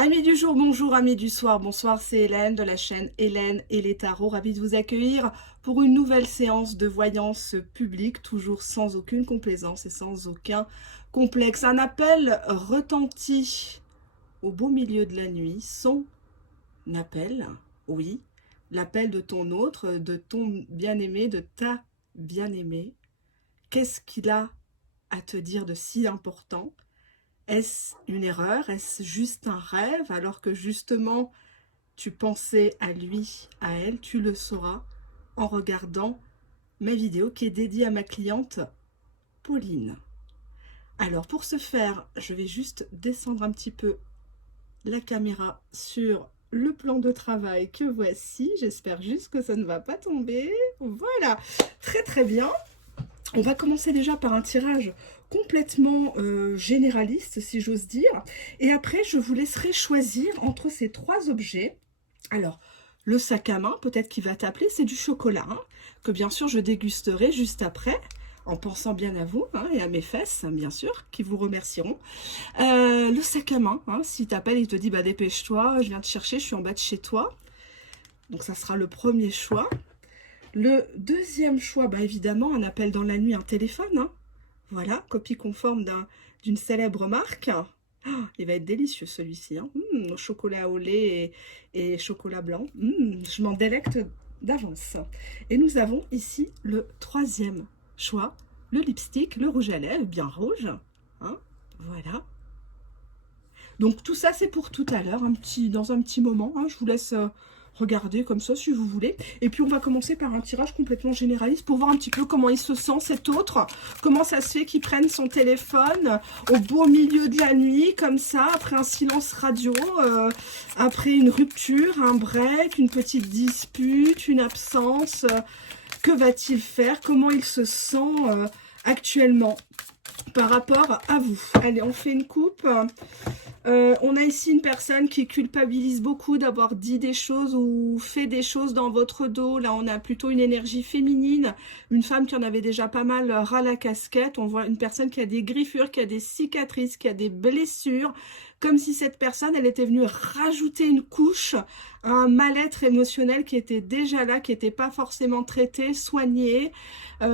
Amis du jour, bonjour, amis du soir, bonsoir, c'est Hélène de la chaîne Hélène et les tarots. Ravie de vous accueillir pour une nouvelle séance de voyance publique, toujours sans aucune complaisance et sans aucun complexe. Un appel retentit au beau milieu de la nuit, son appel, oui, l'appel de ton autre, de ton bien-aimé, de ta bien-aimée. Qu'est-ce qu'il a à te dire de si important ? Est-ce une erreur? Est-ce juste un rêve? Alors que justement, tu pensais à lui, à elle, tu le sauras en regardant ma vidéo qui est dédiée à ma cliente Pauline. Alors pour ce faire, je vais juste descendre un petit peu la caméra sur le plan de travail que voici. J'espère juste que ça ne va pas tomber. Voilà, très très bien. On va commencer déjà par un tirage complètement généraliste, si j'ose dire. Et après, je vous laisserai choisir entre ces trois objets. Alors, le sac à main, peut-être qu'il va t'appeler, c'est du chocolat, hein, que bien sûr je dégusterai juste après, en pensant bien à vous, hein, et à mes fesses, bien sûr, qui vous remercieront. Le sac à main, hein, s'il t'appelle, il te dit, bah dépêche-toi, je viens te chercher, je suis en bas de chez toi. Donc ça sera le premier choix. Le deuxième choix, bah évidemment, un appel dans la nuit, un téléphone. Hein. Voilà, copie conforme d'une célèbre marque. Oh, il va être délicieux celui-ci. Hein. Chocolat au lait et chocolat blanc. Je m'en délecte d'avance. Et nous avons ici le troisième choix, le lipstick, le rouge à lèvres, bien rouge. Hein. Voilà. Donc tout ça, c'est pour tout à l'heure, dans un petit moment. Hein. Je vous laisse regarder comme ça si vous voulez. Et puis on va commencer par un tirage complètement généraliste pour voir un petit peu comment il se sent cet autre. Comment ça se fait qu'il prenne son téléphone au beau milieu de la nuit, comme ça, après un silence radio, après une rupture, un break, une petite dispute, une absence. Que va-t-il faire? Comment il se sent actuellement par rapport à vous? Allez, on fait une coupe. On a ici une personne qui culpabilise beaucoup d'avoir dit des choses ou fait des choses dans votre dos. Là, on a plutôt une énergie féminine, une femme qui en avait déjà pas mal ras la casquette. On voit une personne qui a des griffures, qui a des cicatrices, qui a des blessures, comme si cette personne, elle était venue rajouter une couche à un mal-être émotionnel qui était déjà là, qui n'était pas forcément traité, soigné.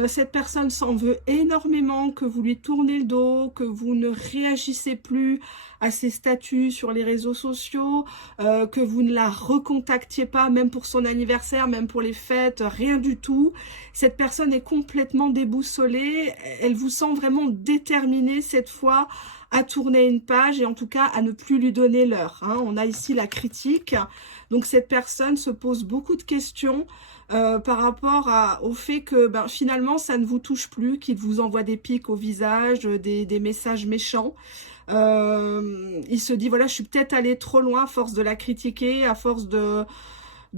Cette personne s'en veut énormément, que vous lui tournez le dos, que vous ne réagissez plus à ses statuts sur les réseaux sociaux, que vous ne la recontactiez pas, même pour son anniversaire, même pour les fêtes, rien du tout. Cette personne est complètement déboussolée, elle vous sent vraiment déterminée cette fois à tourner une page et en tout cas à ne plus lui donner l'heure. Hein. On a ici la critique, donc cette personne se pose beaucoup de questions par rapport au fait que finalement ça ne vous touche plus, qu'il vous envoie des pics au visage, des messages méchants. Il se dit voilà, je suis peut-être allé trop loin à force de la critiquer, à force de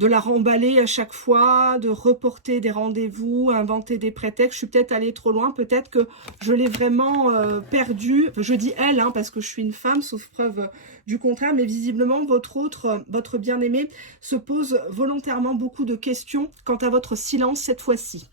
la remballer à chaque fois, de reporter des rendez-vous, inventer des prétextes. Je suis peut-être allée trop loin, peut-être que je l'ai vraiment perdu. Je dis elle, hein, parce que je suis une femme, sauf preuve du contraire, mais visiblement votre bien-aimé se pose volontairement beaucoup de questions quant à votre silence cette fois-ci.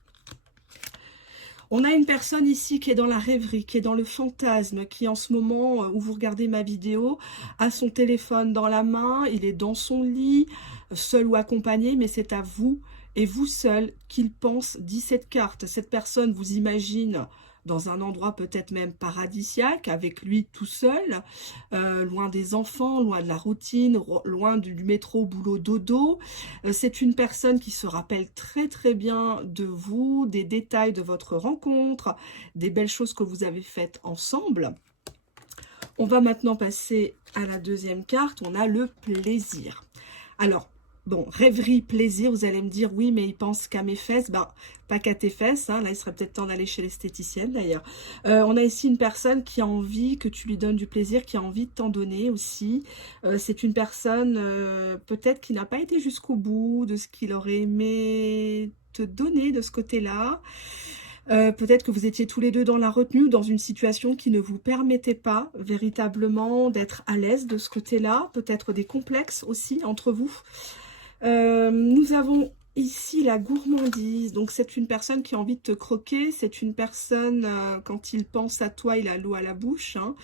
On a une personne ici qui est dans la rêverie, qui est dans le fantasme, qui en ce moment où vous regardez ma vidéo, a son téléphone dans la main, il est dans son lit, seul ou accompagné, mais c'est à vous et vous seul qu'il pense 17 cartes. Cette personne vous imagine dans un endroit peut-être même paradisiaque, avec lui tout seul, loin des enfants, loin de la routine, loin du métro, boulot, dodo. C'est une personne qui se rappelle très très bien de vous, des détails de votre rencontre, des belles choses que vous avez faites ensemble. On va maintenant passer à la deuxième carte, on a le plaisir. Alors, bon, rêverie, plaisir, vous allez me dire, oui, mais il pense qu'à mes fesses. Ben, pas qu'à tes fesses, hein. Là, il serait peut-être temps d'aller chez l'esthéticienne, d'ailleurs. On a ici une personne qui a envie que tu lui donnes du plaisir, qui a envie de t'en donner aussi. C'est une personne, peut-être, qui n'a pas été jusqu'au bout de ce qu'il aurait aimé te donner de ce côté-là. Peut-être que vous étiez tous les deux dans la retenue ou dans une situation qui ne vous permettait pas véritablement d'être à l'aise de ce côté-là. Peut-être des complexes aussi entre vous. Nous avons ici la gourmandise. Donc c'est une personne qui a envie de te croquer. C'est une personne, quand il pense à toi, il a l'eau à la bouche. Hein.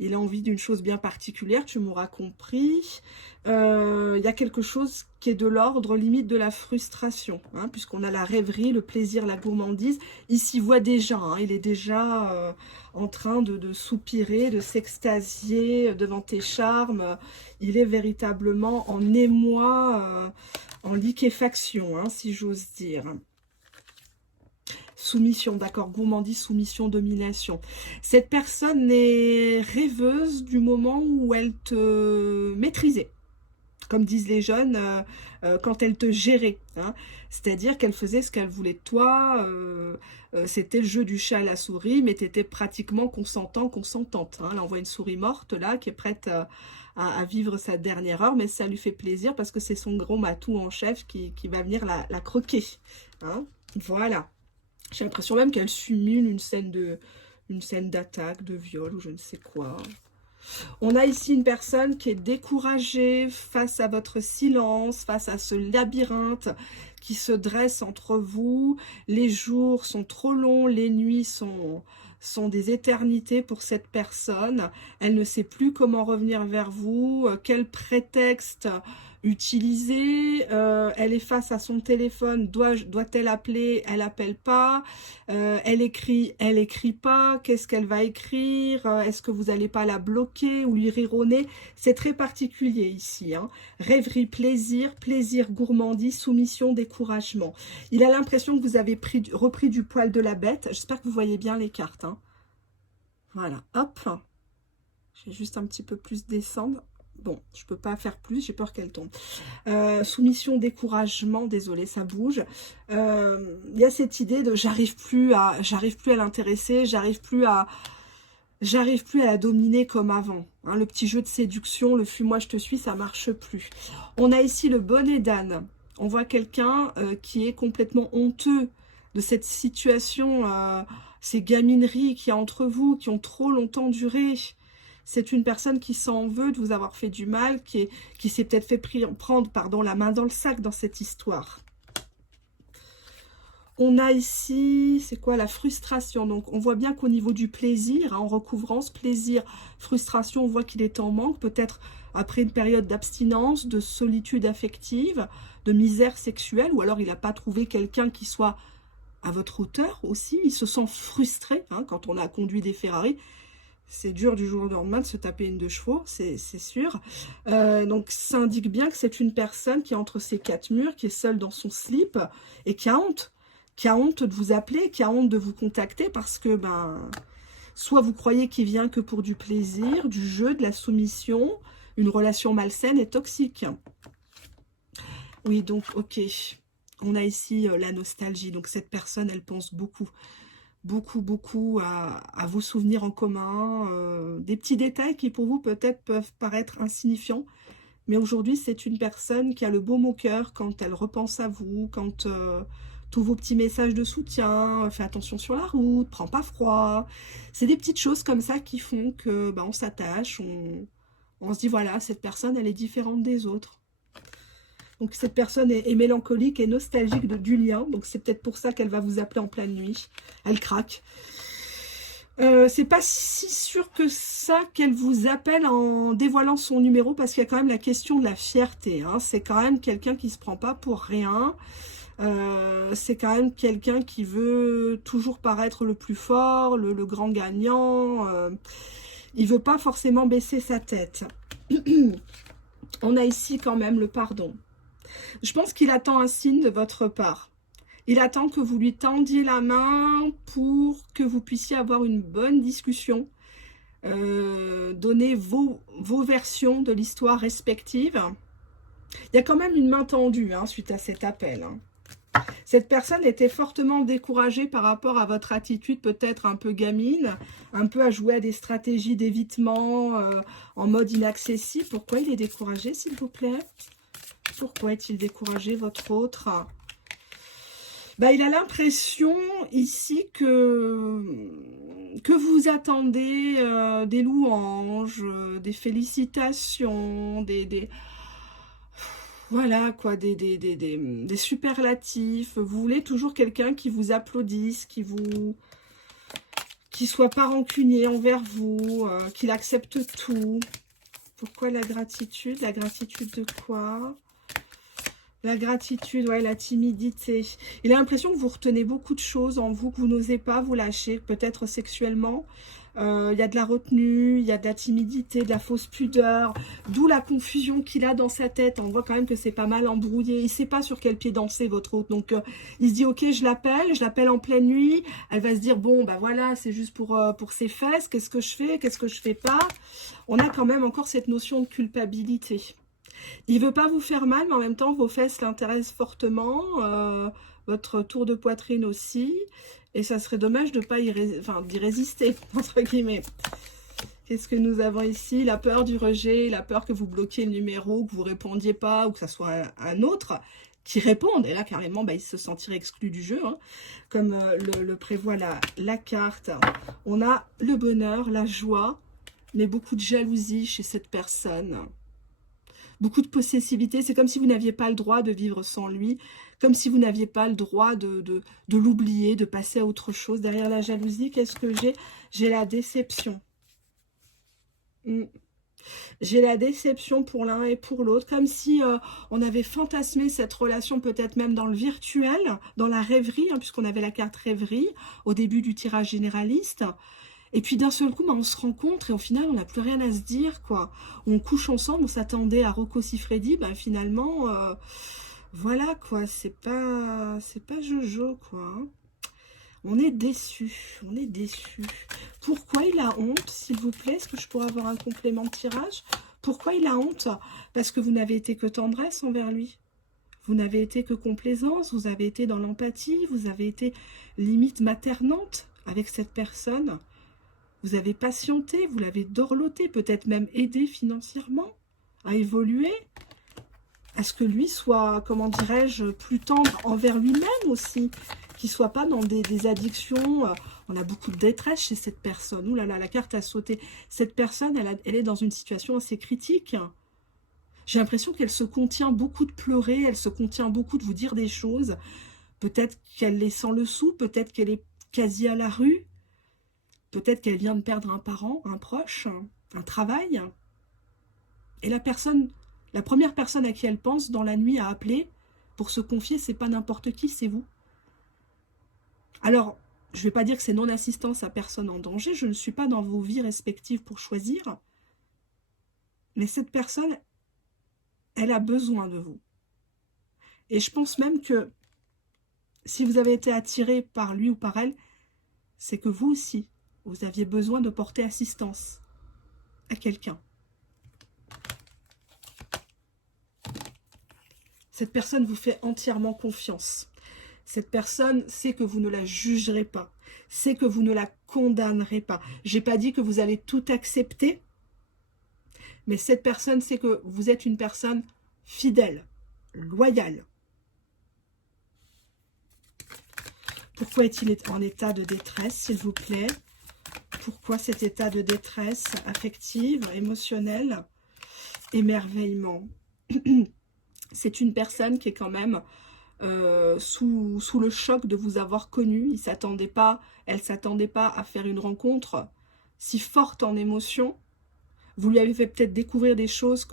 Il a envie d'une chose bien particulière, tu m'auras compris. Il y a quelque chose qui est de l'ordre limite de la frustration, hein, puisqu'on a la rêverie, le plaisir, la gourmandise. Il s'y voit déjà, hein, il est déjà en train de soupirer, de s'extasier devant tes charmes. Il est véritablement en émoi, en liquéfaction, hein, si j'ose dire. Soumission, d'accord, gourmandise, soumission, domination. Cette personne est rêveuse du moment où elle te maîtrisait. Comme disent les jeunes, quand elle te gérait. Hein. C'est-à-dire qu'elle faisait ce qu'elle voulait de toi. C'était le jeu du chat à la souris, mais tu étais pratiquement consentant, consentante. Hein. Elle envoie une souris morte, là, qui est prête à vivre sa dernière heure, mais ça lui fait plaisir parce que c'est son gros matou en chef qui va venir la croquer. Hein. Voilà. J'ai l'impression même qu'elle simule une scène d'attaque, de viol ou je ne sais quoi. On a ici une personne qui est découragée face à votre silence, face à ce labyrinthe qui se dresse entre vous. Les jours sont trop longs, les nuits sont des éternités pour cette personne. Elle ne sait plus comment revenir vers vous, quel prétexte utiliser. Elle est face à son téléphone, doit-elle appeler? Elle appelle pas. Elle écrit pas. Qu'est-ce qu'elle va écrire? Est-ce que vous n'allez pas la bloquer ou lui rironner? C'est très particulier ici. Hein. Rêverie, plaisir, gourmandise, soumission, découragement. Il a l'impression que vous avez repris du poil de la bête. J'espère que vous voyez bien les cartes. Hein. Voilà, hop. Je vais juste un petit peu plus descendre. Bon, je peux pas faire plus, j'ai peur qu'elle tombe. Soumission, découragement, désolé, ça bouge. Il y a cette idée de j'arrive plus à l'intéresser, j'arrive plus à la dominer comme avant. Hein, le petit jeu de séduction, le fuis-moi, je te suis, ça marche plus. On a ici le bonnet d'âne. On voit quelqu'un qui est complètement honteux de cette situation, ces gamineries qu'il y a entre vous, qui ont trop longtemps duré. C'est une personne qui s'en veut de vous avoir fait du mal, qui s'est peut-être fait prendre la main dans le sac dans cette histoire. On a ici, c'est quoi, la frustration. Donc, on voit bien qu'au niveau du plaisir, hein, en recouvrance, plaisir, frustration, on voit qu'il est en manque, peut-être après une période d'abstinence, de solitude affective, de misère sexuelle, ou alors il n'a pas trouvé quelqu'un qui soit à votre hauteur aussi. Il se sent frustré, hein, quand on a conduit des Ferrari. C'est dur du jour au lendemain de se taper une 2 chevaux, c'est sûr. Donc, ça indique bien que c'est une personne qui est entre ces quatre murs, qui est seule dans son slip et qui a honte. Qui a honte de vous appeler, qui a honte de vous contacter parce que, soit vous croyez qu'il vient que pour du plaisir, du jeu, de la soumission, une relation malsaine et toxique. Oui, donc, ok. On a ici la nostalgie. Donc, cette personne, elle pense beaucoup à vos souvenirs en commun, des petits détails qui pour vous peut-être peuvent paraître insignifiants, mais aujourd'hui c'est une personne qui a le baume au cœur quand elle repense à vous, quand tous vos petits messages de soutien, fais attention sur la route, prends pas froid, c'est des petites choses comme ça qui font que on s'attache, on se dit voilà, cette personne elle est différente des autres. Donc cette personne est mélancolique et nostalgique du lien. Donc c'est peut-être pour ça qu'elle va vous appeler en pleine nuit. Elle craque. C'est pas si sûr que ça qu'elle vous appelle en dévoilant son numéro, parce qu'il y a quand même la question de la fierté. Hein. C'est quand même quelqu'un qui se prend pas pour rien. C'est quand même quelqu'un qui veut toujours paraître le plus fort, le grand gagnant. Il veut pas forcément baisser sa tête. On a ici quand même le pardon. Je pense qu'il attend un signe de votre part. Il attend que vous lui tendiez la main pour que vous puissiez avoir une bonne discussion, donner vos versions de l'histoire respective. Il y a quand même une main tendue suite à cet appel. Hein. Cette personne était fortement découragée par rapport à votre attitude peut-être un peu gamine, un peu à jouer à des stratégies d'évitement en mode inaccessible. Pourquoi il est découragé, s'il vous plaît ? Pourquoi est-il découragé, votre autre? Il a l'impression ici que vous attendez des louanges, des félicitations, voilà quoi, des superlatifs. Vous voulez toujours quelqu'un qui vous applaudisse, qui qu'il soit pas rancunier envers vous, qu'il accepte tout. Pourquoi la gratitude? La gratitude de quoi? La gratitude, ouais, la timidité. Il a l'impression que vous retenez beaucoup de choses en vous, que vous n'osez pas vous lâcher, peut-être sexuellement. Il y a de la retenue, il y a de la timidité, de la fausse pudeur, d'où la confusion qu'il a dans sa tête. On voit quand même que c'est pas mal embrouillé. Il ne sait pas sur quel pied danser, votre hôte. Donc, il se dit, ok, je l'appelle en pleine nuit. Elle va se dire, bon, bah voilà, c'est juste pour ses fesses. Qu'est-ce que je fais? Qu'est-ce que je fais pas? On a quand même encore cette notion de culpabilité. Il veut pas vous faire mal, mais en même temps, vos fesses l'intéressent fortement, votre tour de poitrine aussi, et ça serait dommage de pas d'y résister, entre guillemets. Qu'est-ce que nous avons ici? La peur du rejet, la peur que vous bloquiez le numéro, que vous répondiez pas, ou que ça soit un autre qui réponde. Et là, carrément, bah, il se sentirait exclu du jeu, hein, comme le prévoit la carte. On a le bonheur, la joie, mais beaucoup de jalousie chez cette personne. Beaucoup de possessivité, c'est comme si vous n'aviez pas le droit de vivre sans lui, comme si vous n'aviez pas le droit de l'oublier, de passer à autre chose. Derrière la jalousie, qu'est-ce que j'ai? J'ai la déception. J'ai la déception pour l'un et pour l'autre, comme si on avait fantasmé cette relation, peut-être même dans le virtuel, dans la rêverie, hein, puisqu'on avait la carte rêverie au début du tirage généraliste. Et puis d'un seul coup, bah, on se rencontre et au final, on n'a plus rien à se dire, quoi. On couche ensemble, on s'attendait à Rocco Siffredi, bah, finalement, voilà, quoi. C'est pas Jojo, quoi. Hein. On est déçu, on est déçu. Pourquoi il a honte, s'il vous plaît? Est-ce que je pourrais avoir un complément de tirage? Pourquoi il a honte? Parce que vous n'avez été que tendresse envers lui. Vous n'avez été que complaisance, vous avez été dans l'empathie, vous avez été limite maternante avec cette personne. Vous avez patienté, vous l'avez dorloté, peut-être même aidé financièrement à évoluer, à ce que lui soit, comment dirais-je, plus tendre envers lui-même aussi, qu'il ne soit pas dans des addictions. On a beaucoup de détresse chez cette personne. Ouh là là, la carte a sauté. Cette personne, elle est dans une situation assez critique. J'ai l'impression qu'elle se contient beaucoup de pleurer, elle se contient beaucoup de vous dire des choses. Peut-être qu'elle est sans le sou, peut-être qu'elle est quasi à la rue. Peut-être qu'elle vient de perdre un parent, un proche, un travail. Et la première personne à qui elle pense dans la nuit à appeler pour se confier, c'est pas n'importe qui, c'est vous. Alors, je ne vais pas dire que c'est non-assistance à personne en danger, je ne suis pas dans vos vies respectives pour choisir. Mais cette personne, elle a besoin de vous. Et je pense même que si vous avez été attiré par lui ou par elle, c'est que vous aussi, vous aviez besoin de porter assistance à quelqu'un. Cette personne vous fait entièrement confiance. Cette personne sait que vous ne la jugerez pas, sait que vous ne la condamnerez pas. Je n'ai pas dit que vous allez tout accepter, mais cette personne sait que vous êtes une personne fidèle, loyale. Pourquoi est-il en état de détresse, s'il vous plaît? Pourquoi cet état de détresse affective, émotionnelle? Émerveillement. C'est une personne qui est quand même sous le choc de vous avoir connu. Elle ne s'attendait pas à faire une rencontre si forte en émotion. Vous lui avez fait peut-être découvrir des choses,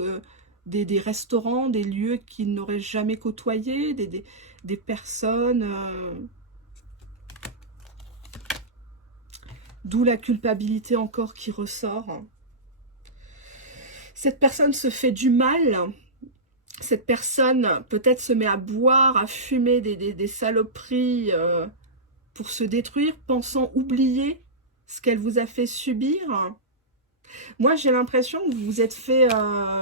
des restaurants, des lieux qu'il n'aurait jamais côtoyés, des personnes... D'où la culpabilité encore qui ressort. Cette personne se fait du mal. Cette personne peut-être se met à boire, à fumer des saloperies pour se détruire, pensant oublier ce qu'elle vous a fait subir. Moi, j'ai l'impression que vous vous êtes fait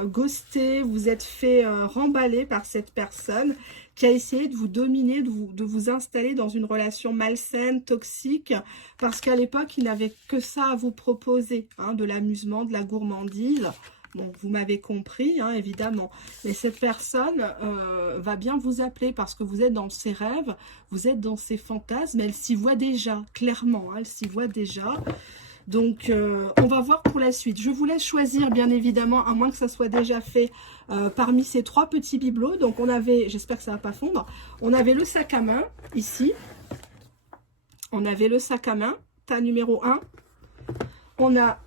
ghoster, vous vous êtes fait remballer par cette personne qui a essayé de vous dominer, de vous installer dans une relation malsaine, toxique, parce qu'à l'époque, il n'avait que ça à vous proposer, hein, de l'amusement, de la gourmandise. Bon, vous m'avez compris, hein, évidemment. Mais cette personne va bien vous appeler parce que vous êtes dans ses rêves, vous êtes dans ses fantasmes. Elle s'y voit déjà, clairement, hein, elle s'y voit déjà. Donc, on va voir pour la suite. Je vous laisse choisir, bien évidemment, à moins que ça soit déjà fait parmi ces trois petits bibelots. Donc, on avait, j'espère que ça ne va pas fondre, on avait le sac à main, ici. On avait le sac à main. tas numéro 1. On a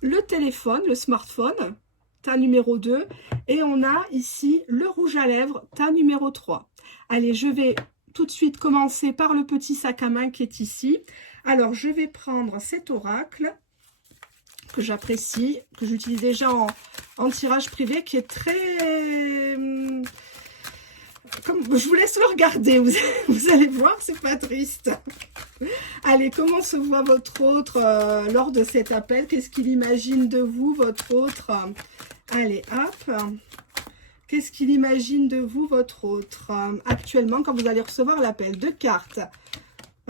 le téléphone, le smartphone, tas numéro 2. Et on a ici le rouge à lèvres, tas numéro 3. Allez, je vais tout de suite commencer par le petit sac à main qui est ici. Alors, je vais prendre cet oracle que j'apprécie, que j'utilise déjà en tirage privé, qui est très... Comme, je vous laisse le regarder, vous allez voir, c'est pas triste. Allez, comment se voit votre autre lors de cet appel? Qu'est-ce qu'il imagine de vous, votre autre? Allez, hop. Qu'est-ce qu'il imagine de vous, votre autre actuellement, quand vous allez recevoir l'appel? 2 cartes.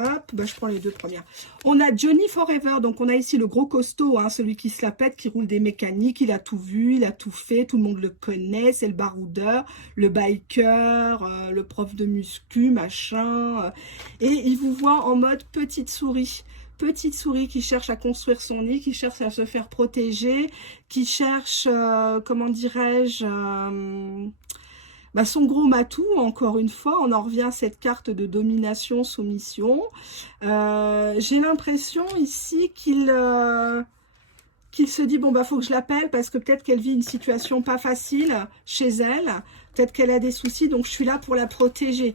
Hop, bah, je prends les 2 premières. On a Johnny Forever, donc on a ici le gros costaud, hein, celui qui se la pète, qui roule des mécaniques, il a tout vu, il a tout fait, tout le monde le connaît, c'est le baroudeur, le biker, le prof de muscu, machin. Et il vous voit en mode petite souris qui cherche à construire son nid, qui cherche à se faire protéger, qui cherche, comment dirais-je... son gros matou, encore une fois, on en revient à cette carte de domination, soumission. J'ai l'impression ici qu'il se dit, bon, faut que je l'appelle parce que peut-être qu'elle vit une situation pas facile chez elle. Peut-être qu'elle a des soucis, donc je suis là pour la protéger.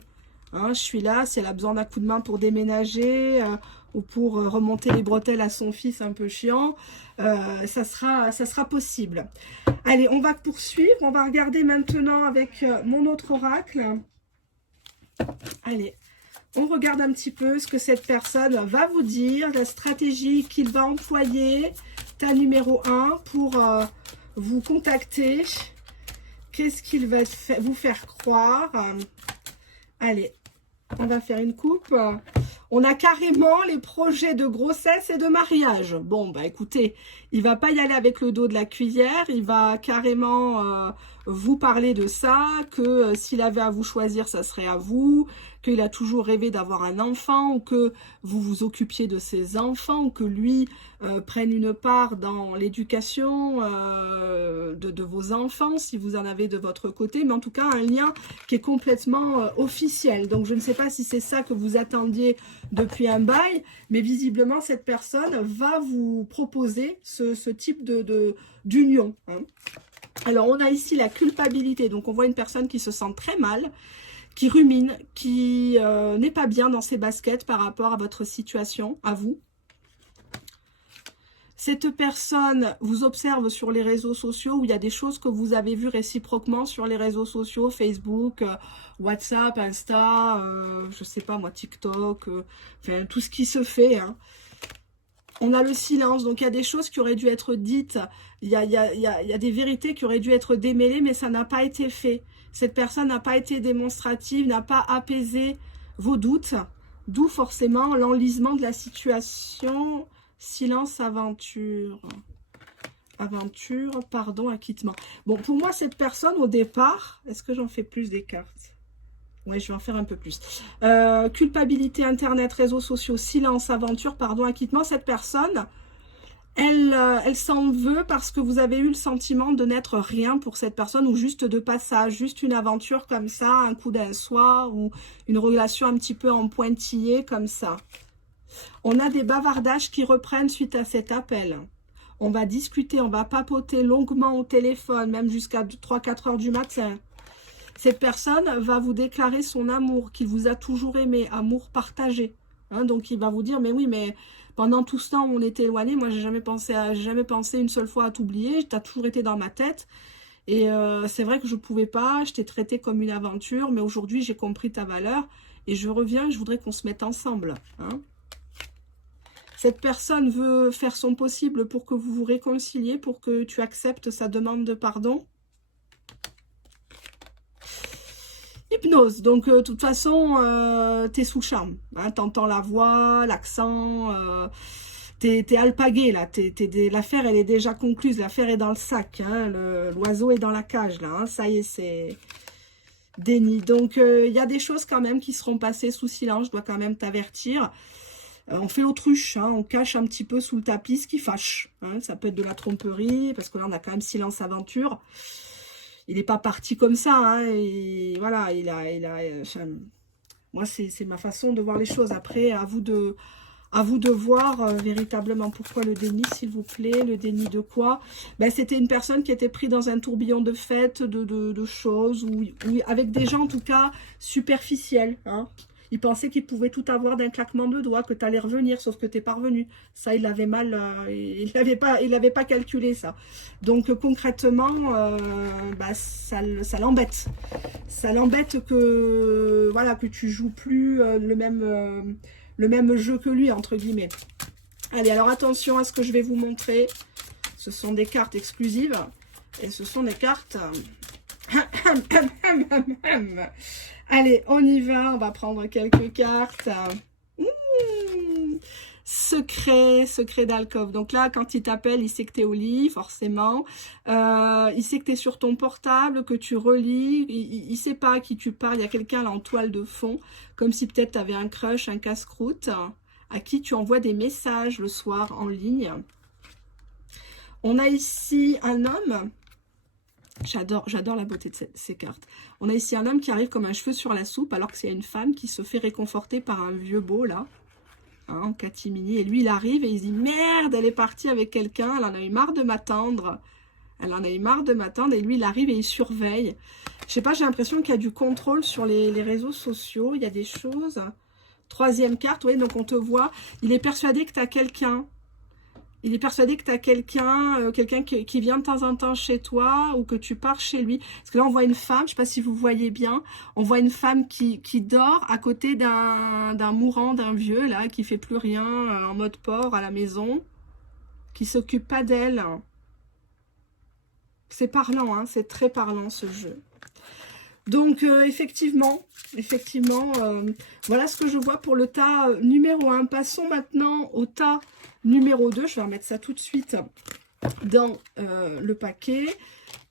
Hein, je suis là, si elle a besoin d'un coup de main pour déménager ou pour remonter les bretelles à son fils un peu chiant, ça sera possible. Allez, on va poursuivre. On va regarder maintenant avec mon autre oracle. Allez, on regarde un petit peu ce que cette personne va vous dire, la stratégie qu'il va employer, tas numéro 1, pour vous contacter. Qu'est-ce qu'il va vous faire croire? Allez, on va faire une coupe. On a carrément les projets de grossesse et de mariage. Bon, bah écoutez, il va pas y aller avec le dos de la cuillère. Il va carrément vous parler de ça, que s'il avait à vous choisir, ça serait à vous, qu'il a toujours rêvé d'avoir un enfant, ou que vous vous occupiez de ses enfants, ou que lui prenne une part dans l'éducation de vos enfants, si vous en avez de votre côté. Mais en tout cas, un lien qui est complètement officiel. Donc, je ne sais pas si c'est ça que vous attendiez depuis un bail, mais visiblement, cette personne va vous proposer ce type d'union. Hein. Alors, on a ici la culpabilité. Donc, on voit une personne qui se sent très mal, qui rumine, qui n'est pas bien dans ses baskets par rapport à votre situation, à vous. Cette personne vous observe sur les réseaux sociaux où il y a des choses que vous avez vues réciproquement sur les réseaux sociaux, Facebook, WhatsApp, Insta, je sais pas moi, TikTok, enfin tout ce qui se fait. Hein. On a le silence, donc il y a des choses qui auraient dû être dites, il y a des vérités qui auraient dû être démêlées, mais ça n'a pas été fait. Cette personne n'a pas été démonstrative, n'a pas apaisé vos doutes, d'où forcément l'enlisement de la situation. Silence, aventure. Aventure, pardon, acquittement. Bon, pour moi, cette personne, au départ, est-ce que j'en fais plus des cartes? Oui, je vais en faire un peu plus. Culpabilité, Internet, réseaux sociaux, silence, aventure, pardon, acquittement. Cette personne, elle s'en veut parce que vous avez eu le sentiment de n'être rien pour cette personne ou juste de passage, juste une aventure comme ça, un coup d'un soir ou une relation un petit peu en pointillé comme ça. On a des bavardages qui reprennent suite à cet appel. On va discuter, on va papoter longuement au téléphone, même jusqu'à 3-4 heures du matin. Cette personne va vous déclarer son amour, qu'il vous a toujours aimé, amour partagé. Hein, donc il va vous dire, mais oui, mais pendant tout ce temps où on était éloignés, moi j'ai jamais pensé une seule fois à t'oublier, tu as toujours été dans ma tête. Et c'est vrai que je ne pouvais pas, je t'ai traité comme une aventure, mais aujourd'hui j'ai compris ta valeur. Et je reviens, je voudrais qu'on se mette ensemble. Hein. Cette personne veut faire son possible pour que vous vous réconciliez, pour que tu acceptes sa demande de pardon. Hypnose, donc de toute façon, t'es sous le charme. Hein, t'entends la voix, l'accent, t'es alpagué là. L'affaire, elle est déjà concluse, l'affaire est dans le sac. Hein, l'oiseau est dans la cage là. Hein, ça y est, c'est déni. Donc, il y a des choses quand même qui seront passées sous silence, je dois quand même t'avertir. On fait l'autruche, hein, on cache un petit peu sous le tapis ce qui fâche. Hein, ça peut être de la tromperie, parce que là, on a quand même silence aventure. Il n'est pas parti comme ça. Hein, et voilà, moi, c'est ma façon de voir les choses. Après, à vous À vous de voir véritablement pourquoi le déni, s'il vous plaît. Le déni de quoi? Ben, c'était une personne qui était prise dans un tourbillon de fêtes, de choses, ou avec des gens en tout cas superficiels. Hein. Il pensait qu'il pouvait tout avoir d'un claquement de doigts, que tu allais revenir, sauf que tu n'es pas revenu. Ça, il avait mal, il n'avait pas calculé ça. Donc concrètement, bah, ça l'embête. Ça l'embête que, voilà, que tu joues plus le même jeu que lui, entre guillemets. Allez, alors attention à ce que je vais vous montrer. Ce sont des cartes exclusives. Et ce sont des cartes... Allez, on y va. On va prendre quelques cartes. Secret d'alcôve. Donc là, quand il t'appelle, il sait que tu es au lit, forcément. Il sait que tu es sur ton portable, que tu relis. Il sait pas à qui tu parles. Il y a quelqu'un là en toile de fond. Comme si peut-être tu avais un crush, un casse-croûte, à qui tu envoies des messages le soir en ligne. On a ici un homme. J'adore la beauté de ces cartes. On a ici un homme qui arrive comme un cheveu sur la soupe, alors que c'est une femme qui se fait réconforter par un vieux beau, là, hein, en catimini. Et lui, il arrive et il dit, merde, elle est partie avec quelqu'un, elle en a eu marre de m'attendre. Elle en a eu marre de m'attendre, et lui, il arrive et il surveille. Je sais pas, j'ai l'impression qu'il y a du contrôle sur les réseaux sociaux, il y a des choses. Troisième carte, oui, donc on te voit, il est persuadé que tu as quelqu'un. Il est persuadé que tu as quelqu'un qui vient de temps en temps chez toi ou que tu pars chez lui. Parce que là, on voit une femme, je ne sais pas si vous voyez bien, on voit une femme qui dort à côté d'un mourant, d'un vieux, là, qui fait plus rien, en mode porc à la maison, qui s'occupe pas d'elle. C'est parlant, hein, c'est très parlant ce jeu. Donc, effectivement, voilà ce que je vois pour le tas numéro 1. Passons maintenant au tas numéro 2. Je vais remettre ça tout de suite dans le paquet.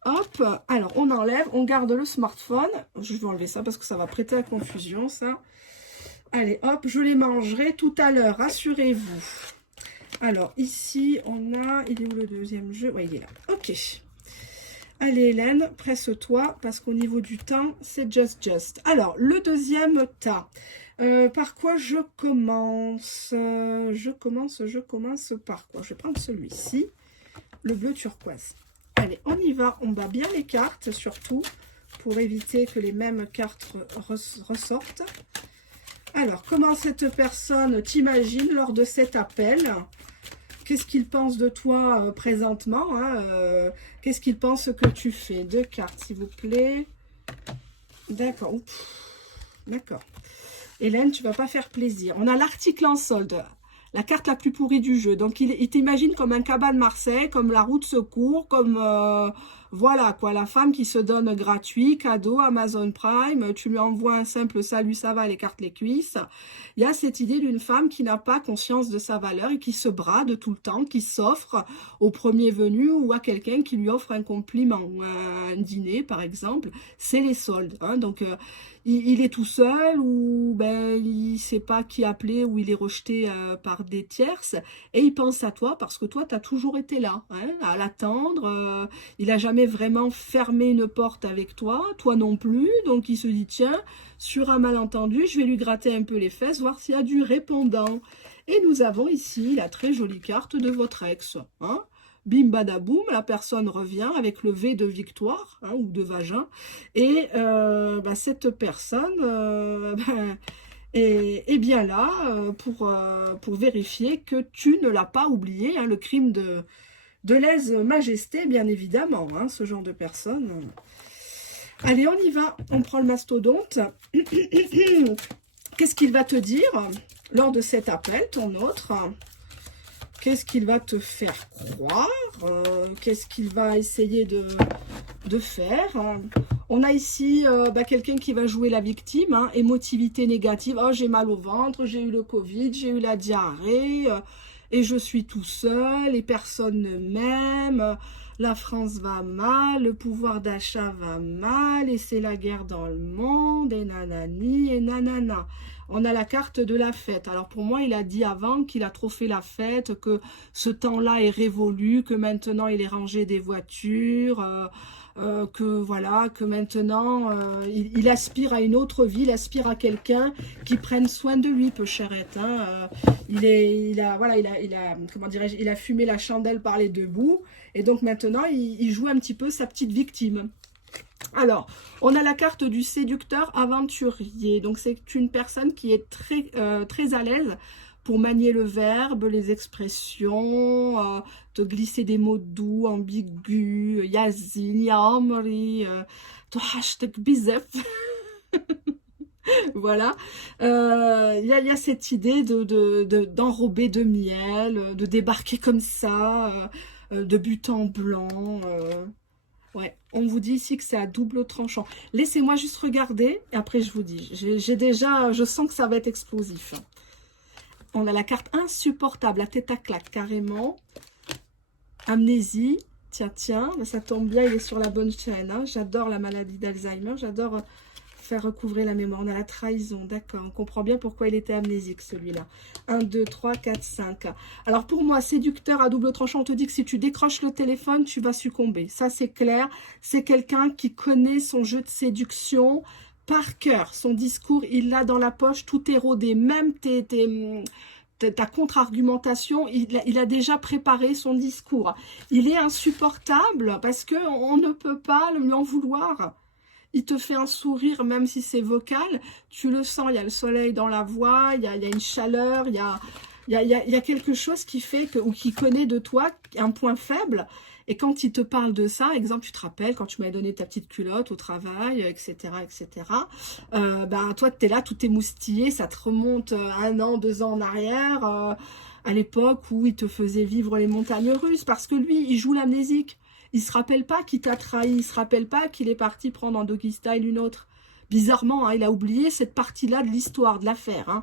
Hop, alors on enlève, on garde le smartphone. Je vais enlever ça parce que ça va prêter à confusion, ça. Allez, hop, je les mangerai tout à l'heure, rassurez-vous. Alors, ici, on a... Il est où le deuxième jeu? Oui, il est là. Ok. Allez Hélène, presse-toi, parce qu'au niveau du temps, c'est just. Alors, le deuxième tas. Par quoi je commence? Je commence par quoi? Je vais prendre celui-ci, le bleu turquoise. Allez, on y va, on bat bien les cartes, surtout, pour éviter que les mêmes cartes ressortent. Alors, comment cette personne t'imagine lors de cet appel? Qu'est-ce qu'il pense de toi présentement, hein, qu'est-ce qu'il pense que tu fais? Deux cartes, s'il vous plaît. D'accord. D'accord. Hélène, tu vas pas faire plaisir. On a l'article en solde, la carte la plus pourrie du jeu. Donc, il t'imagine comme un cabane Marseille, comme la roue de secours, comme... voilà, quoi, la femme qui se donne gratuit, cadeau, Amazon Prime, tu lui envoies un simple salut, ça va, les cartes, les cuisses. Il y a cette idée d'une femme qui n'a pas conscience de sa valeur et qui se brade tout le temps, qui s'offre au premier venu ou à quelqu'un qui lui offre un compliment, ou un dîner, par exemple. C'est les soldes, hein, donc... il est tout seul ou ben, il ne sait pas qui appeler ou il est rejeté par des tierces et il pense à toi parce que toi, tu as toujours été là, hein, à l'attendre. Il n'a jamais vraiment fermé une porte avec toi, toi non plus. Donc, il se dit, tiens, sur un malentendu, je vais lui gratter un peu les fesses, voir s'il y a du répondant. Et nous avons ici la très jolie carte de votre ex, hein. Bim badaboum, la personne revient avec le V de victoire, hein, ou de vagin, et bah, cette personne est bien là pour vérifier que tu ne l'as pas oublié, hein, le crime de lèse-majesté, bien évidemment, hein, ce genre de personne. Allez, on y va, on prend le mastodonte. Qu'est-ce qu'il va te dire lors de cet appel, ton autre? Qu'est-ce qu'il va te faire croire? Qu'est-ce qu'il va essayer de faire? On a ici bah, quelqu'un qui va jouer la victime, hein, émotivité négative. Oh, j'ai mal au ventre, j'ai eu le Covid, j'ai eu la diarrhée, et je suis tout seul, et personne ne m'aime. La France va mal, le pouvoir d'achat va mal, et c'est la guerre dans le monde, et nanani, et nanana. On a la carte de la fête. Alors pour moi, il a dit avant qu'il a trop fait la fête, que ce temps-là est révolu, que maintenant il est rangé des voitures, que voilà, que maintenant il aspire à une autre vie, il aspire à quelqu'un qui prenne soin de lui, peu chérette. Hein. Comment dirais-je, il a fumé la chandelle par les deux bouts, et donc maintenant il joue un petit peu sa petite victime. Alors, on a la carte du séducteur aventurier. Donc, c'est une personne qui est très à l'aise pour manier le verbe, les expressions, te glisser des mots doux, ambigus, yazin, yamri, tohashtek bizef. Voilà. Il y a cette idée d'enrober de miel, de débarquer comme ça, de but en blanc. Ouais, on vous dit ici que c'est à double tranchant. Laissez-moi juste regarder et après je vous dis. Je sens que ça va être explosif. On a la carte insupportable, la tête à claque carrément. Amnésie. Tiens, ça tombe bien, il est sur la bonne chaîne. Hein. J'adore la maladie d'Alzheimer, j'adore faire recouvrer la mémoire. On a la trahison, d'accord. On comprend bien pourquoi il était amnésique, celui-là. 1, 2, 3, 4, 5. Alors pour moi, séducteur à double tranchant, on te dit que si tu décroches le téléphone, tu vas succomber. Ça, c'est clair. C'est quelqu'un qui connaît son jeu de séduction par cœur. Son discours, il l'a dans la poche, tout est rodé. Même ta contre-argumentation, il a déjà préparé son discours. Il est insupportable parce qu'on ne peut pas lui en vouloir. Il te fait un sourire, même si c'est vocal. Tu le sens, il y a le soleil dans la voix, il y a une chaleur, il y a quelque chose qui fait que, ou qui connaît de toi un point faible. Et quand il te parle de ça, exemple, tu te rappelles quand tu m'avais donné ta petite culotte au travail, etc., etc. Toi, tu es là, tout émoustillé, ça te remonte 1 an, 2 ans en arrière, à l'époque où il te faisait vivre les montagnes russes, parce que lui, il joue l'amnésique. Il ne se rappelle pas qu'il t'a trahi, il ne se rappelle pas qu'il est parti prendre en doggy style une autre. Bizarrement, hein, il a oublié cette partie-là de l'histoire, de l'affaire, hein,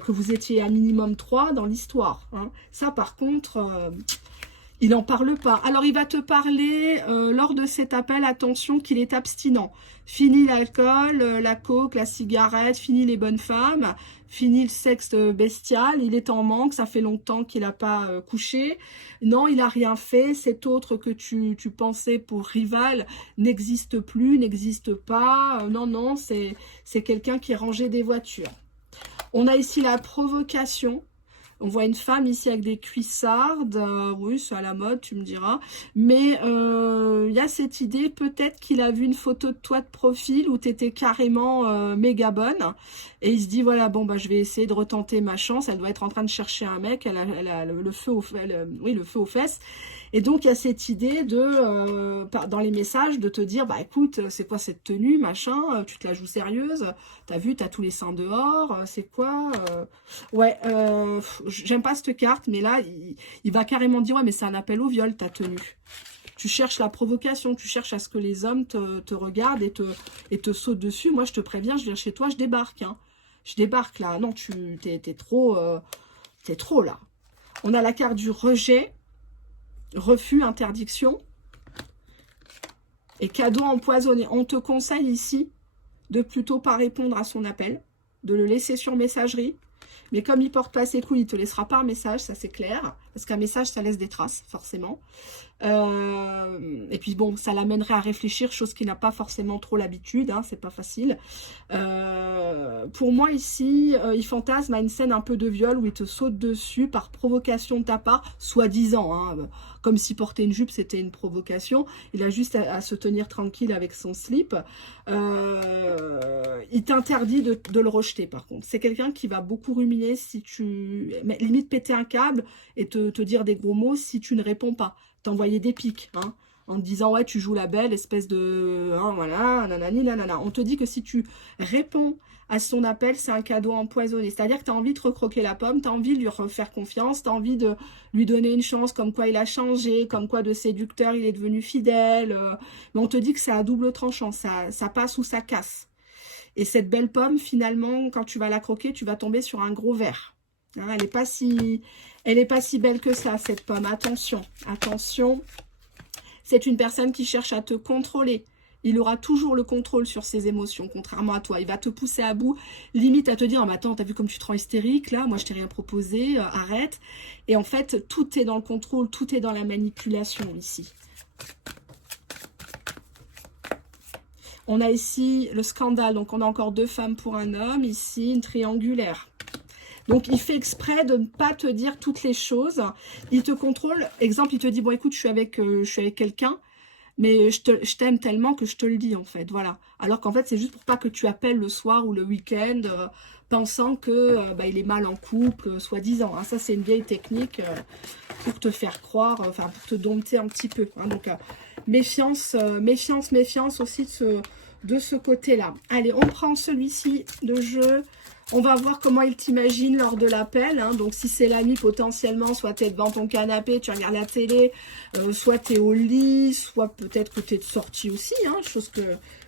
que vous étiez à minimum 3 dans l'histoire. Hein. Ça, par contre, il n'en parle pas. Alors, il va te parler, lors de cet appel, attention, qu'il est abstinent. Fini l'alcool, la coke, la cigarette, fini les bonnes femmes, fini le sexe bestial, il est en manque, ça fait longtemps qu'il n'a pas couché. Non, il n'a rien fait, cet autre que tu pensais pour rival n'existe plus, n'existe pas. Non, c'est quelqu'un qui rangeait des voitures. On a ici la provocation. On voit une femme ici avec des cuissardes, oui, c'est à la mode, tu me diras. Mais il y a cette idée, peut-être qu'il a vu une photo de toi de profil où tu étais carrément méga bonne. Et il se dit, voilà, bon, je vais essayer de retenter ma chance. Elle doit être en train de chercher un mec, elle a le feu aux fesses. Et donc, il y a cette idée de, dans les messages, de te dire, écoute, c'est quoi cette tenue, machin, tu te la joues sérieuse, t'as vu, t'as tous les seins dehors, c'est quoi ouais, j'aime pas cette carte, mais là, il va carrément dire, ouais, mais c'est un appel au viol, ta tenue. Tu cherches la provocation, tu cherches à ce que les hommes te regardent et te sautent dessus. Moi, je te préviens, je viens chez toi, je débarque. Hein. Je débarque là. Non, t'es trop là. On a la carte du rejet. Refus, interdiction et cadeau empoisonné. On te conseille ici de plutôt pas répondre à son appel, de le laisser sur messagerie. Mais comme il porte pas ses couilles, il te laissera pas un message, ça c'est clair. Parce qu'un message, ça laisse des traces, forcément. Et puis bon, ça l'amènerait à réfléchir, chose qu'il n'a pas forcément trop l'habitude, hein, c'est pas facile. Pour moi ici, il fantasme à une scène un peu de viol où il te saute dessus par provocation de ta part, soi-disant, hein, comme si porter une jupe c'était une provocation. Il a juste à se tenir tranquille avec son slip. Il t'interdit de le rejeter par contre. C'est quelqu'un qui va beaucoup ruminer si tu... limite péter un câble et te dire des gros mots si tu ne réponds pas. T'envoyer des pics, hein, en te disant, ouais, tu joues la belle, espèce de... Hein, voilà, nanani, nanana. On te dit que si tu réponds à son appel, c'est un cadeau empoisonné. C'est-à-dire que tu as envie de recroquer la pomme, tu as envie de lui refaire confiance, tu as envie de lui donner une chance, comme quoi il a changé, comme quoi de séducteur, il est devenu fidèle. Mais on te dit que c'est à double tranchant, ça passe ou ça casse. Et cette belle pomme, finalement, quand tu vas la croquer, tu vas tomber sur un gros verre. Hein, elle n'est pas si belle que ça, cette pomme. Attention, attention. C'est une personne qui cherche à te contrôler. Il aura toujours le contrôle sur ses émotions, contrairement à toi. Il va te pousser à bout, limite à te dire, mais attends, t'as vu comme tu te rends hystérique, là, moi je t'ai rien proposé, arrête. Et en fait, tout est dans le contrôle, tout est dans la manipulation ici. On a ici le scandale, donc on a encore 2 femmes pour un homme, ici une triangulaire. Donc, il fait exprès de ne pas te dire toutes les choses. Il te contrôle. Exemple, il te dit, bon, écoute, je suis avec quelqu'un, mais je t'aime tellement que je te le dis, en fait. Voilà. Alors qu'en fait, c'est juste pour pas que tu appelles le soir ou le week-end, pensant que il est mal en couple, soi-disant. Hein. Ça, c'est une vieille technique pour te faire croire, enfin, pour te dompter un petit peu. Hein. Donc, méfiance, méfiance aussi de ce côté-là. Allez, on prend celui-ci de jeu. On va voir comment il t'imagine lors de l'appel. Hein. Donc, si c'est la nuit, potentiellement, soit tu es devant ton canapé, tu regardes la télé, soit tu es au lit, soit peut-être que tu es sorti aussi. Hein, chose que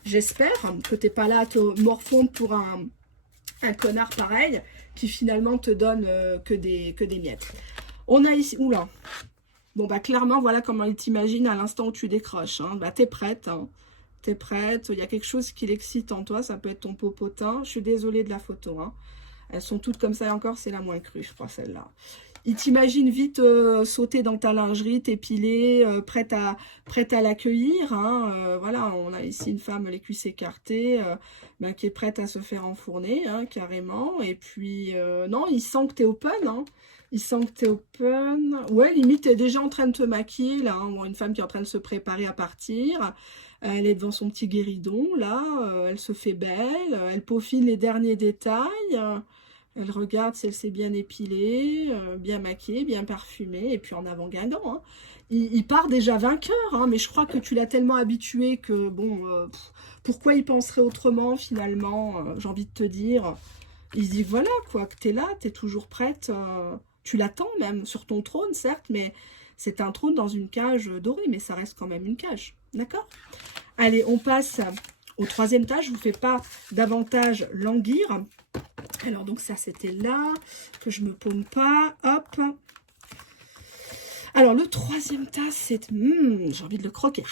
j'espère, que tu n'es pas là à te morfondre pour un connard pareil, qui finalement te donne que des miettes. On a ici... Oula. Bon, bah clairement, voilà comment il t'imagine à l'instant où tu décroches. Hein. Bah, t'es prête, hein. T'es prête, il y a quelque chose qui l'excite en toi, ça peut être ton popotin. Je suis désolée de la photo, hein. Elles sont toutes comme ça, et encore, c'est la moins crue, je crois, celle-là. Il t'imagine vite sauter dans ta lingerie, t'épiler, prête à l'accueillir. Hein. Voilà, on a ici une femme, les cuisses écartées, qui est prête à se faire enfourner, hein, carrément. Et puis, non, il sent que t'es open, hein. Il sent que t'es open. Ouais, limite, t'es déjà en train de te maquiller, là. Hein. Bon, une femme qui est en train de se préparer à partir. Elle est devant son petit guéridon, là. Elle se fait belle. Elle peaufine les derniers détails. Elle regarde si elle s'est bien épilée, bien maquillée, bien parfumée. Et puis en avant Guingamp. Hein. Il part déjà vainqueur. Hein, mais je crois que tu l'as tellement habitué que, bon, pourquoi il penserait autrement, finalement, j'ai envie de te dire. Il se dit, voilà, quoi, que t'es là, t'es toujours prête. Tu l'attends même sur ton trône, certes, mais c'est un trône dans une cage dorée, mais ça reste quand même une cage, d'accord? Allez, on passe au 3e tas, je ne vous fais pas davantage languir. Alors, donc ça, c'était là, que je ne me paume pas, hop. Alors, le 3e tas, c'est... j'ai envie de le croquer.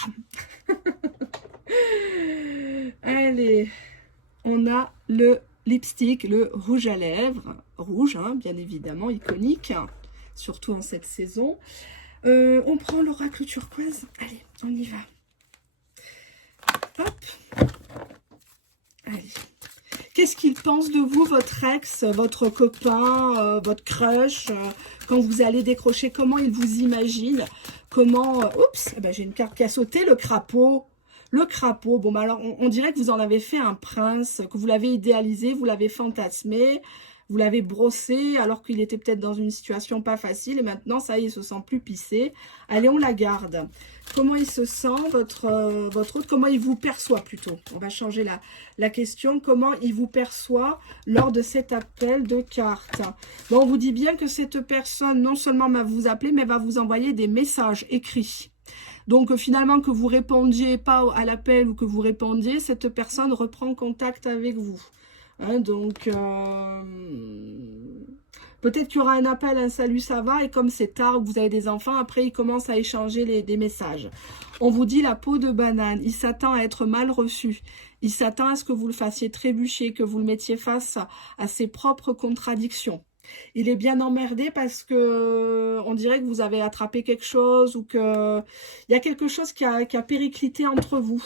Allez, on a le lipstick, le rouge à lèvres, rouge, hein, bien évidemment, iconique, surtout en cette saison. On prend l'oracle turquoise. Allez, on y va. Hop. Allez. Qu'est-ce qu'il pense de vous, votre ex, votre copain, votre crush, quand vous allez décrocher? Comment il vous imagine? Comment... oups, j'ai une carte qui a sauté, le crapaud. Le crapaud, bon, bah alors, on dirait que vous en avez fait un prince, que vous l'avez idéalisé, vous l'avez fantasmé, vous l'avez brossé, alors qu'il était peut-être dans une situation pas facile, et maintenant, ça y est, il se sent plus pissé. Allez, on la garde. Comment il se sent, votre hôte? Comment il vous perçoit, plutôt? On va changer la question. Comment il vous perçoit lors de cet appel de cartes? Bon, on vous dit bien que cette personne, non seulement va vous appeler, mais va vous envoyer des messages écrits. Donc, finalement, que vous répondiez pas à l'appel ou que vous répondiez, cette personne reprend contact avec vous. Hein, donc, peut-être qu'il y aura un appel, un salut, ça va, et comme c'est tard, vous avez des enfants, après, ils commencent à échanger des messages. On vous dit la peau de banane, il s'attend à être mal reçu. Il s'attend à ce que vous le fassiez trébucher, que vous le mettiez face à ses propres contradictions. Il est bien emmerdé parce que on dirait que vous avez attrapé quelque chose ou que il y a quelque chose qui a périclité entre vous.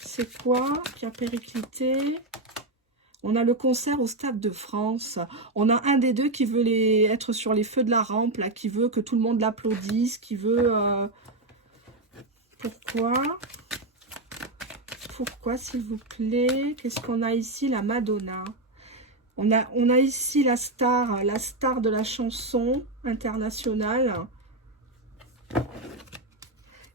C'est quoi qui a périclité? On a le concert au Stade de France. On a un des deux qui veut être sur les feux de la rampe, là, qui veut que tout le monde l'applaudisse, qui veut... Pourquoi? Pourquoi, s'il vous plaît? Qu'est-ce qu'on a ici? La Madonna. On a ici la star de la chanson internationale.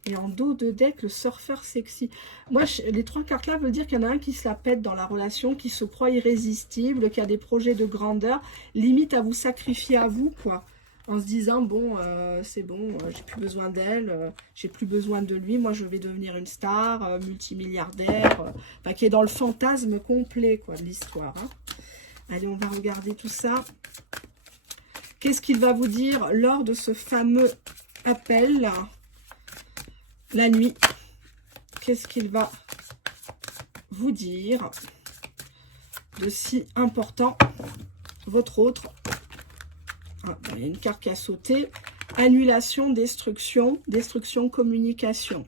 Et en dos de deck, le surfeur sexy. Moi, les 3 cartes-là veulent dire qu'il y en a un qui se la pète dans la relation, qui se croit irrésistible, qui a des projets de grandeur, limite à vous sacrifier à vous, quoi. En se disant, bon, c'est bon, j'ai plus besoin d'elle, j'ai plus besoin de lui, moi je vais devenir une star, multimilliardaire, qui est dans le fantasme complet, quoi, de l'histoire, hein. Allez, on va regarder tout ça. Qu'est-ce qu'il va vous dire lors de ce fameux appel la nuit? Qu'est-ce qu'il va vous dire de si important? Votre autre. Ah, il y a une carte qui a sauté. Annulation, destruction, communication.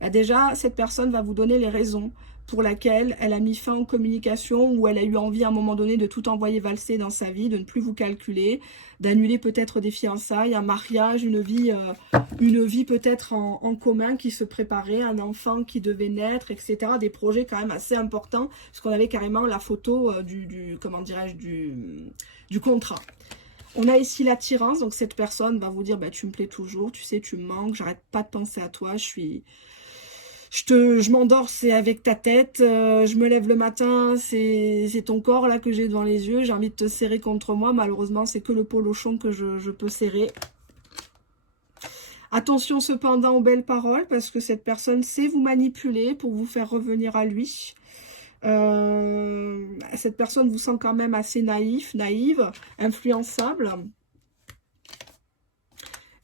Bah déjà, cette personne va vous donner les raisons pour lesquelles elle a mis fin aux communications ou elle a eu envie à un moment donné de tout envoyer valser dans sa vie, de ne plus vous calculer, d'annuler peut-être des fiançailles, un mariage, une vie peut-être en commun qui se préparait, un enfant qui devait naître, etc. Des projets quand même assez importants, parce qu'on avait carrément la photo comment dirais-je, du contrat. On a ici l'attirance, donc cette personne va vous dire, bah, tu me plais toujours, tu sais, tu me manques, j'arrête pas de penser à toi, je m'endors, c'est avec ta tête, je me lève le matin, c'est ton corps là que j'ai devant les yeux, j'ai envie de te serrer contre moi, malheureusement c'est que le polochon que je peux serrer. Attention cependant aux belles paroles, parce que cette personne sait vous manipuler pour vous faire revenir à lui. Cette personne vous sent quand même assez naïve, influençable.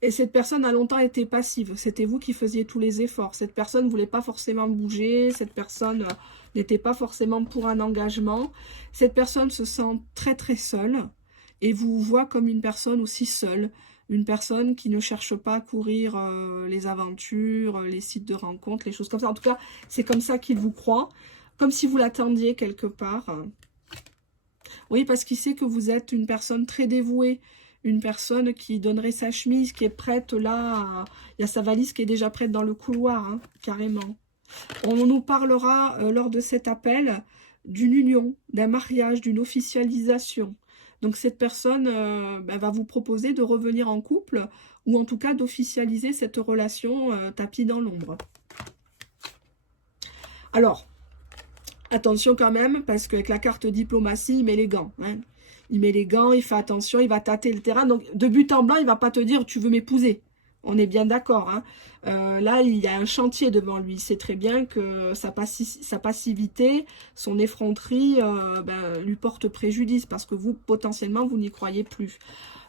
Et cette personne a longtemps été passive. C'était vous qui faisiez tous les efforts. Cette personne ne voulait pas forcément bouger. Cette personne n'était pas forcément pour un engagement. Cette personne se sent très très seule et vous voit comme une personne aussi seule. Une personne qui ne cherche pas à courir les aventures, les sites de rencontres, les choses comme ça. En tout cas, c'est comme ça qu'il vous croit. Comme si vous l'attendiez quelque part. Oui, parce qu'il sait que vous êtes une personne très dévouée. Une personne qui donnerait sa chemise, qui est prête là. Il y a sa valise qui est déjà prête dans le couloir, hein, carrément. On nous parlera lors de cet appel d'une union, d'un mariage, d'une officialisation. Donc cette personne va vous proposer de revenir en couple ou en tout cas d'officialiser cette relation tapis dans l'ombre. Alors, attention quand même, parce qu'avec la carte diplomatie, il met les gants. Hein. Il met les gants, il fait attention, il va tâter le terrain. Donc, de but en blanc, il ne va pas te dire « tu veux m'épouser ». On est bien d'accord. Hein. Là, il y a un chantier devant lui. Il sait très bien que sa passivité, son effronterie lui porte préjudice parce que vous, potentiellement, vous n'y croyez plus.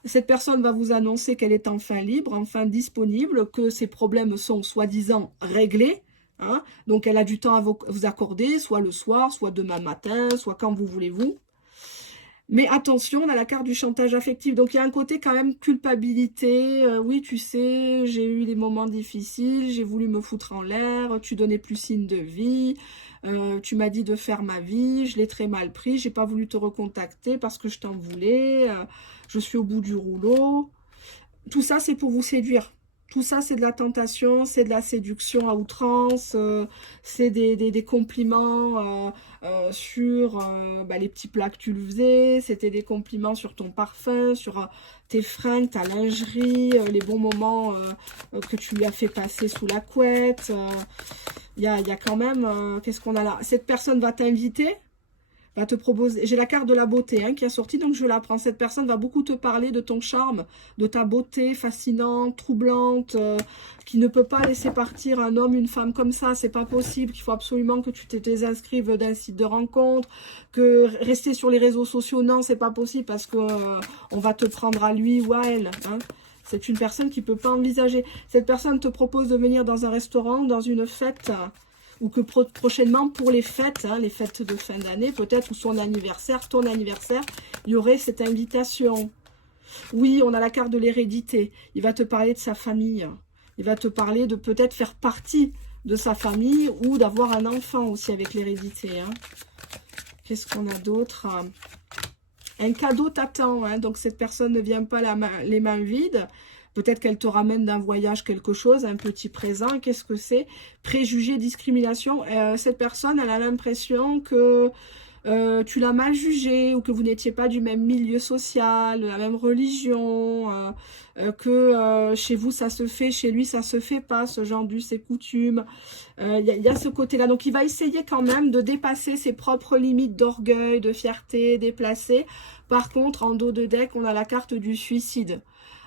Cette personne va vous annoncer qu'elle est enfin libre, enfin disponible, que ses problèmes sont soi-disant réglés. Hein. Donc, elle a du temps à vous accorder, soit le soir, soit demain matin, soit quand vous voulez-vous. Mais attention, on a la carte du chantage affectif. Donc, il y a un côté quand même culpabilité. Oui, tu sais, j'ai eu des moments difficiles, j'ai voulu me foutre en l'air, tu donnais plus signe de vie, tu m'as dit de faire ma vie, je l'ai très mal pris, j'ai pas voulu te recontacter parce que je t'en voulais, je suis au bout du rouleau. Tout ça, c'est pour vous séduire. Tout ça, c'est de la tentation, c'est de la séduction à outrance, c'est des compliments sur les petits plats que tu lui faisais, c'était des compliments sur ton parfum, sur tes fringues, ta lingerie, les bons moments que tu lui as fait passer sous la couette. Il y a quand même, qu'est-ce qu'on a là? Cette personne va t'inviter. Va te proposer, j'ai la carte de la beauté qui a sorti, donc je la prends. Cette personne va beaucoup te parler de ton charme, de ta beauté fascinante, troublante, qui ne peut pas laisser partir un homme, une femme comme ça, c'est pas possible, qu'il faut absolument que tu te désinscrives d'un site de rencontre, que rester sur les réseaux sociaux, non, c'est pas possible parce que on va te prendre à lui ou à elle. Hein. C'est une personne qui ne peut pas envisager. Cette personne te propose de venir dans un restaurant, dans une fête, ou que prochainement pour les fêtes de fin d'année, peut-être, ou son anniversaire, ton anniversaire, il y aurait cette invitation. Oui, on a la carte de l'hérédité. Il va te parler de sa famille. Il va te parler de peut-être faire partie de sa famille ou d'avoir un enfant aussi avec l'hérédité. Hein. Qu'est-ce qu'on a d'autre? Un cadeau t'attend. Hein. Donc, cette personne ne vient pas les mains vides. Peut-être qu'elle te ramène d'un voyage quelque chose, un petit présent. Qu'est-ce que c'est? Préjugé, discrimination. Cette personne, elle a l'impression que tu l'as mal jugée ou que vous n'étiez pas du même milieu social, de la même religion, que chez vous ça se fait, chez lui ça se fait pas, ce genre d'us et coutumes. Il y a ce côté-là. Donc il va essayer quand même de dépasser ses propres limites d'orgueil, de fierté, déplacées. Par contre, en dos de deck, on a la carte du suicide.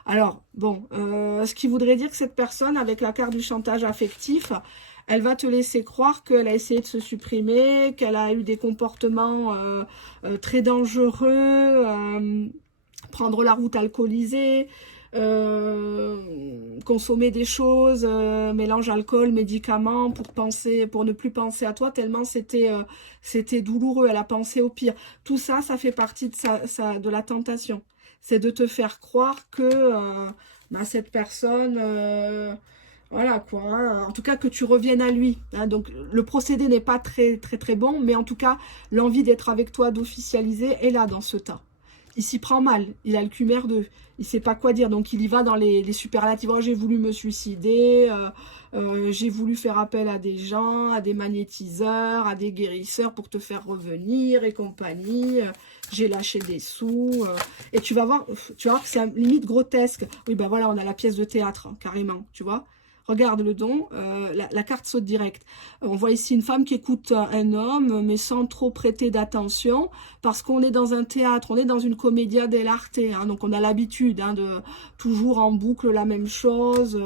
Alors, bon, ce qui voudrait dire que cette personne, avec la carte du chantage affectif, elle va te laisser croire qu'elle a essayé de se supprimer, qu'elle a eu des comportements très dangereux, prendre la route alcoolisée, consommer des choses, mélange alcool, médicaments, pour ne plus penser à toi, tellement c'était douloureux, elle a pensé au pire. Tout ça, ça fait partie de la tentation. C'est de te faire croire que cette personne Voilà quoi, hein. En tout cas que tu reviennes à lui, hein. Donc le procédé n'est pas très bon, mais en tout cas l'envie d'être avec toi, d'officialiser est là dans ce tas. Il s'y prend mal, il a le cul merdeux, il sait pas quoi dire, donc il y va dans les superlatifs. Oh, j'ai voulu me suicider, j'ai voulu faire appel à des gens, à des magnétiseurs, à des guérisseurs pour te faire revenir et compagnie, j'ai lâché des sous, et tu vas voir que c'est limite grotesque. Oui ben voilà, on a la pièce de théâtre, hein, carrément, tu vois. Regarde le don, la carte saute direct. On voit ici une femme qui écoute un homme, mais sans trop prêter d'attention, parce qu'on est dans un théâtre, on est dans une commedia dell'arte, hein, donc on a l'habitude de toujours en boucle la même chose.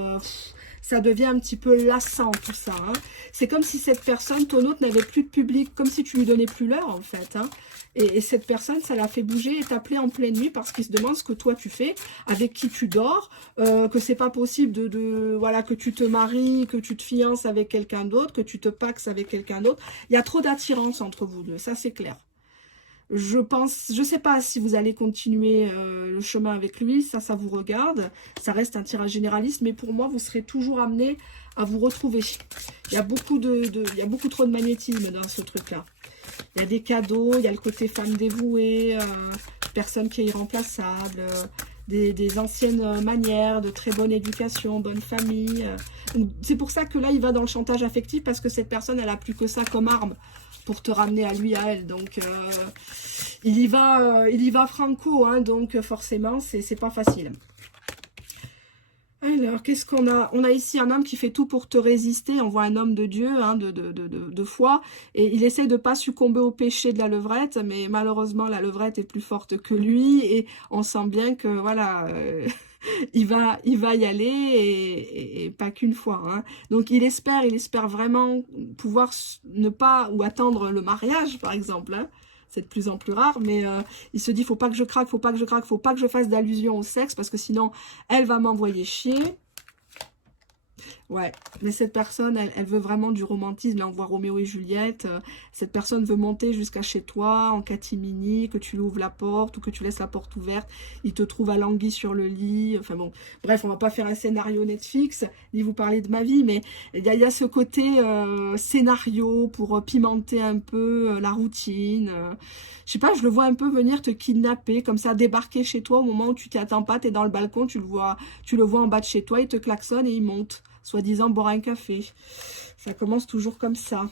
Ça devient un petit peu lassant tout ça. Hein. C'est comme si cette personne, ton autre, n'avait plus de public, comme si tu lui donnais plus l'heure en fait. Hein. Et cette personne, ça l'a fait bouger et t'appeler en pleine nuit parce qu'il se demande ce que toi tu fais, avec qui tu dors, que c'est pas possible voilà, que tu te maries, que tu te fiances avec quelqu'un d'autre, que tu te paxes avec quelqu'un d'autre. Il y a trop d'attirance entre vous deux, ça c'est clair. Je sais pas si vous allez continuer le chemin avec lui, ça vous regarde, ça reste un tirage généraliste, mais pour moi, vous serez toujours amené à vous retrouver. Il y a il y a beaucoup trop de magnétisme dans ce truc-là. Il y a des cadeaux, il y a le côté femme dévouée, personne qui est irremplaçable, des anciennes manières, de très bonne éducation, bonne famille. C'est pour ça que là, il va dans le chantage affectif, parce que cette personne, elle a plus que ça comme arme pour te ramener à lui, à elle. Donc, il y va franco, hein, donc forcément, c'est pas facile. Alors, qu'est-ce qu'on a? On a ici un homme qui fait tout pour te résister. On voit un homme de Dieu, hein, de foi. Et il essaie de pas succomber au péché de la levrette. Mais malheureusement, la levrette est plus forte que lui. Et on sent bien que, voilà, il va y aller. Et pas qu'une fois. Hein. Donc, il espère vraiment pouvoir ne pas, ou attendre le mariage, par exemple, hein. C'est de plus en plus rare, mais il se dit, faut pas que je craque, faut pas que je craque, faut pas que je fasse d'allusion au sexe, parce que sinon, elle va m'envoyer chier. Ouais, mais cette personne, elle veut vraiment du romantisme. Là, on voit Roméo et Juliette. Cette personne veut monter jusqu'à chez toi, en catimini, que tu lui ouvres la porte ou que tu laisses la porte ouverte. Il te trouve alangui sur le lit. Enfin bon, bref, on va pas faire un scénario Netflix, ni vous parler de ma vie, mais il y a ce côté scénario pour pimenter un peu la routine. Je sais pas, je le vois un peu venir te kidnapper, comme ça, débarquer chez toi au moment où tu t'y attends pas, t'es dans le balcon, tu le vois en bas de chez toi, il te klaxonne et il monte, soi-disant boire un café. Ça commence toujours comme ça.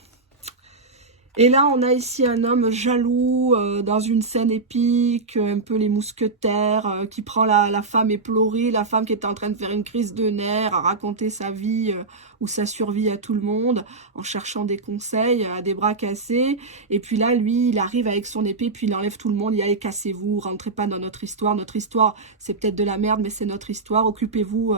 Et là, on a ici un homme jaloux, dans une scène épique, un peu les mousquetaires, qui prend la femme éplorée, la femme qui est en train de faire une crise de nerfs, à raconter sa vie ou sa survie à tout le monde, en cherchant des conseils, à des bras cassés. Et puis là, lui, il arrive avec son épée, puis il enlève tout le monde, il dit, allez, cassez-vous, rentrez pas dans notre histoire. Notre histoire, c'est peut-être de la merde, mais c'est notre histoire. Occupez-vous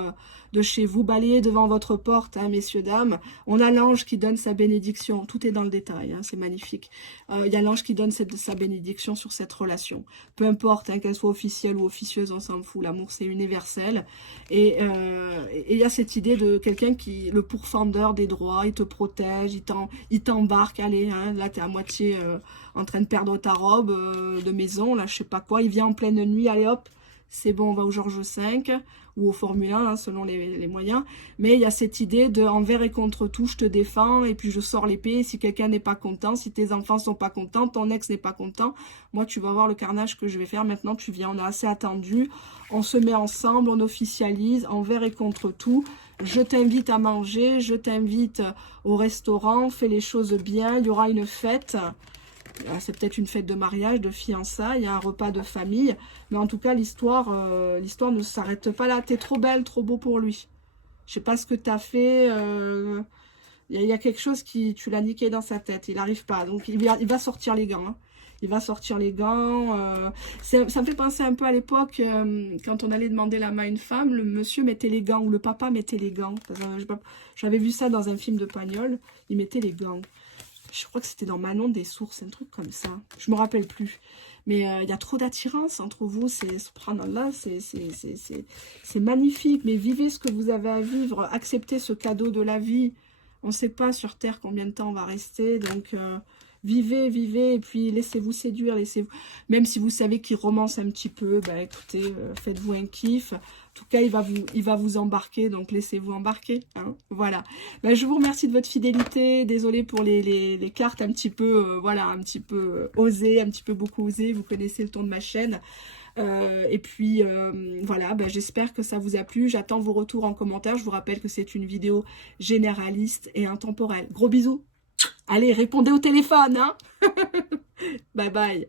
de chez vous, balayez devant votre porte, hein, messieurs, dames. On a l'ange qui donne sa bénédiction, tout est dans le détail, hein, c'est magnifique. Il y a l'ange qui donne sa bénédiction sur cette relation. Peu importe, hein, qu'elle soit officielle ou officieuse, on s'en fout. L'amour, c'est universel. Et il y a cette idée de quelqu'un qui, le pourfendeur des droits, il te protège, il t'embarque. Allez, hein, là, tu es à moitié en train de perdre ta robe de maison, là, je sais pas quoi. Il vient en pleine nuit, allez hop, c'est bon, on va au Georges V ou au Formule 1, hein, selon les moyens. Mais il y a cette idée de envers et contre tout, je te défends, et puis je sors l'épée. Si quelqu'un n'est pas content, si tes enfants sont pas contents, ton ex n'est pas content, moi, tu vas voir le carnage que je vais faire. Maintenant, tu viens, on a assez attendu. On se met ensemble, on officialise, envers et contre tout. Je t'invite à manger, je t'invite au restaurant, fais les choses bien, il y aura une fête. C'est peut-être une fête de mariage, de fiançailles, il y a un repas de famille. Mais en tout cas, l'histoire ne s'arrête pas là. T'es trop belle, trop beau pour lui. Je sais pas ce que t'as fait. Il y a quelque chose qui... Tu l'as niqué dans sa tête. Il n'arrive pas. Donc, il va sortir les gants. Hein. Il va sortir les gants. Ça me fait penser un peu à l'époque, quand on allait demander la main à une femme, le monsieur mettait les gants, ou le papa mettait les gants. J'avais vu ça dans un film de Pagnol. Il mettait les gants. Je crois que c'était dans Manon des Sources, un truc comme ça. Je me rappelle plus. Mais il y a trop d'attirance entre vous. Subhanallah, c'est magnifique. Mais vivez ce que vous avez à vivre. Acceptez ce cadeau de la vie. On ne sait pas sur Terre combien de temps on va rester. Donc, vivez, vivez. Et puis, laissez-vous séduire. Même si vous savez qu'il romance un petit peu, bah, écoutez, faites-vous un kiff. tout cas, il va vous embarquer, donc laissez-vous embarquer. Hein, voilà. Ben, je vous remercie de votre fidélité. Désolée pour les cartes un petit peu, voilà, un petit peu osées, un petit peu beaucoup osées. Vous connaissez le ton de ma chaîne. Et puis voilà, ben, j'espère que ça vous a plu. J'attends vos retours en commentaire. Je vous rappelle que c'est une vidéo généraliste et intemporelle. Gros bisous. Allez, répondez au téléphone, hein. Bye bye.